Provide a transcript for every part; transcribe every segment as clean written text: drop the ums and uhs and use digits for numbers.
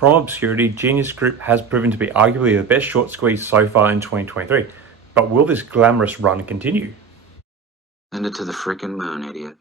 From obscurity, GNS Group has proven to be arguably the best short squeeze so far in 2023. But will this glamorous run continue? Send it to the frickin' moon, idiot.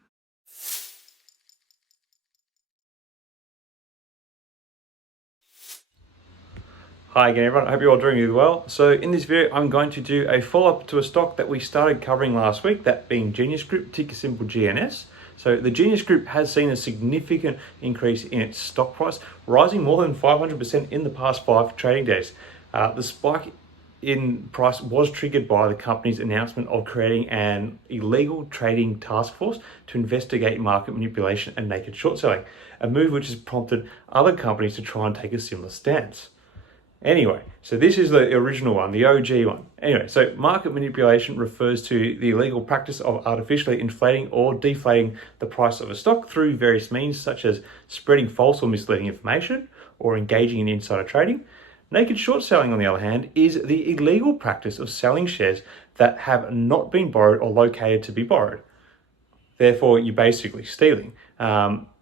Hi again everyone, I hope you're all doing really well. So in this video, I'm going to do a follow-up to a stock that we started covering last week, that being GNS Group, ticker symbol GNS. So the GNS Group has seen a significant increase in its stock price, rising more than 500% in the past 5 trading days. The spike in price was triggered by the company's announcement of creating an illegal trading task force to investigate market manipulation and naked short selling, a move which has prompted other companies to try and take a similar stance. Anyway, so this is the original one, the OG one. Anyway, so market manipulation refers to the illegal practice of artificially inflating or deflating the price of a stock through various means, such as spreading false or misleading information or engaging in insider trading. Naked short selling, on the other hand, is the illegal practice of selling shares that have not been borrowed or located to be borrowed. Therefore, you're basically stealing.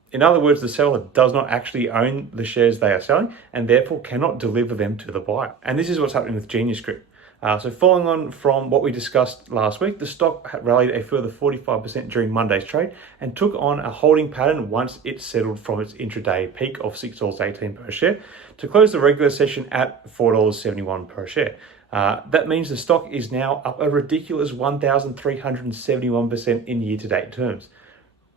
In other words, the seller does not actually own the shares they are selling and therefore cannot deliver them to the buyer. And this is what's happening with GNS Group. So following on from what we discussed last week, the stock rallied a further 45% during Monday's trade and took on a holding pattern once it settled from its intraday peak of $6.18 per share to close the regular session at $4.71 per share. That means the stock is now up a ridiculous 1,371% in year-to-date terms.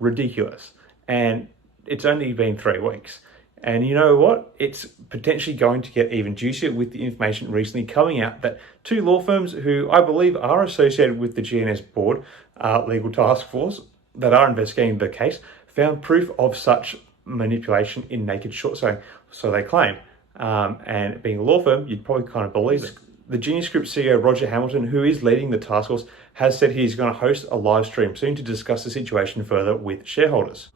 Ridiculous. And it's only been 3 weeks. And you know what? It's potentially going to get even juicier with the information recently coming out that 2 law firms who I believe are associated with the GNS board, legal task force, that are investigating the case, found proof of such manipulation in naked short selling. So they claim. And being a law firm, you'd probably kind of believe it. The GNS Group CEO, Roger Hamilton, who is leading the task force, has said he's going to host a live stream soon to discuss the situation further with shareholders.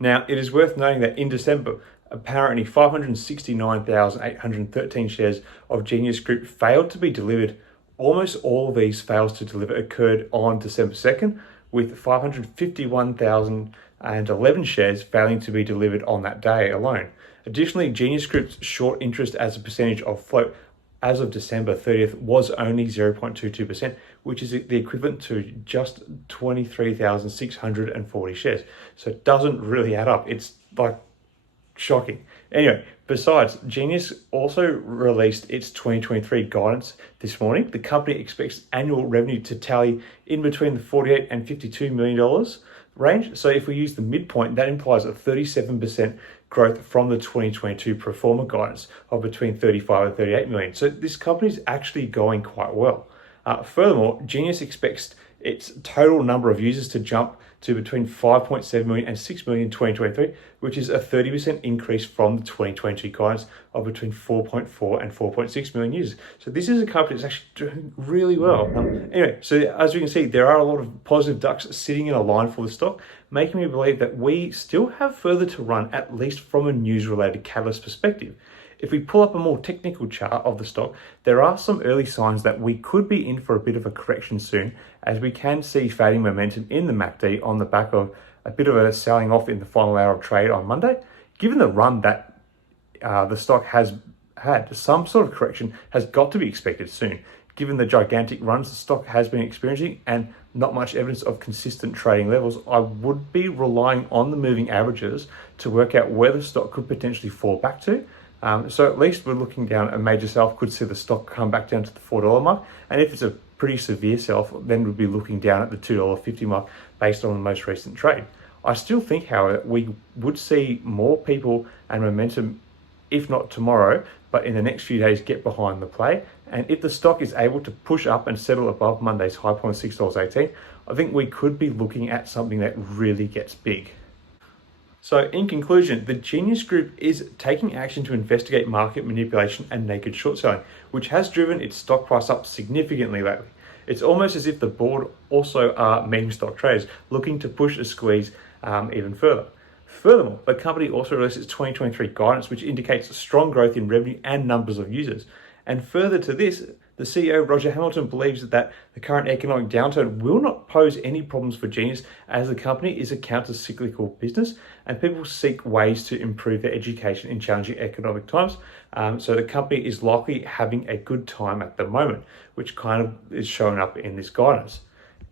Now, it is worth noting that in December, apparently 569,813 shares of GNS Group failed to be delivered. Almost all of these fails to deliver occurred on December 2nd, with 551,011 shares failing to be delivered on that day alone. Additionally, GNS Group's short interest as a percentage of float as of December 30th was only 0.22%, which is the equivalent to just 23,640 shares. So it doesn't really add up. It's like shocking. Anyway, besides, GNS also released its 2023 guidance this morning. The company expects annual revenue to tally in between the $48 and $52 million range. So if we use the midpoint, that implies a 37% growth from the 2022 pro forma guidance of between 35 and 38 million. So this company is actually going quite well. Furthermore, GNS expects its total number of users to jump to between 5.7 million and 6 million in 2023, which is a 30% increase from the 2022 guidance of between 4.4 and 4.6 million users. So this is a company that's actually doing really well. Anyway, so as we can see, there are a lot of positive ducks sitting in a line for the stock, making me believe that we still have further to run, at least from a news-related catalyst perspective. If we pull up a more technical chart of the stock, there are some early signs that we could be in for a bit of a correction soon, as we can see fading momentum in the MACD on the back of a bit of a selling off in the final hour of trade on Monday. Given the run that the stock has had, some sort of correction has got to be expected soon, given the gigantic runs the stock has been experiencing and not much evidence of consistent trading levels. I would be relying on the moving averages to work out where the stock could potentially fall back to. So at least we're looking down a major sell-off, could see the stock come back down to the $4 mark. And if it's a pretty severe sell-off, then we'd be looking down at the $2.50 mark based on the most recent trade. I still think, however, we would see more people and momentum, if not tomorrow, but in the next few days, get behind the play. And if the stock is able to push up and settle above Monday's high point of $6.18, I think we could be looking at something that really gets big. So in conclusion, the GNS Group is taking action to investigate market manipulation and naked short selling, which has driven its stock price up significantly lately. It's almost as if the board also are meme stock traders looking to push a squeeze even further. Furthermore, the company also released its 2023 guidance, which indicates strong growth in revenue and numbers of users. And further to this, The CEO, Roger Hamilton, believes that the current economic downturn will not pose any problems for Genius, as the company is a counter-cyclical business and people seek ways to improve their education in challenging economic times. So the company is likely having a good time at the moment, which kind of is showing up in this guidance.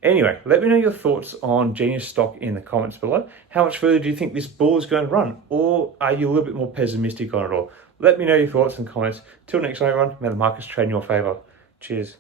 Anyway, let me know your thoughts on Genius stock in the comments below. How much further do you think this bull is going to run? Or are you a little bit more pessimistic on it all? Let me know your thoughts and comments. Till next time, everyone, may the markets trade in your favor. Cheers.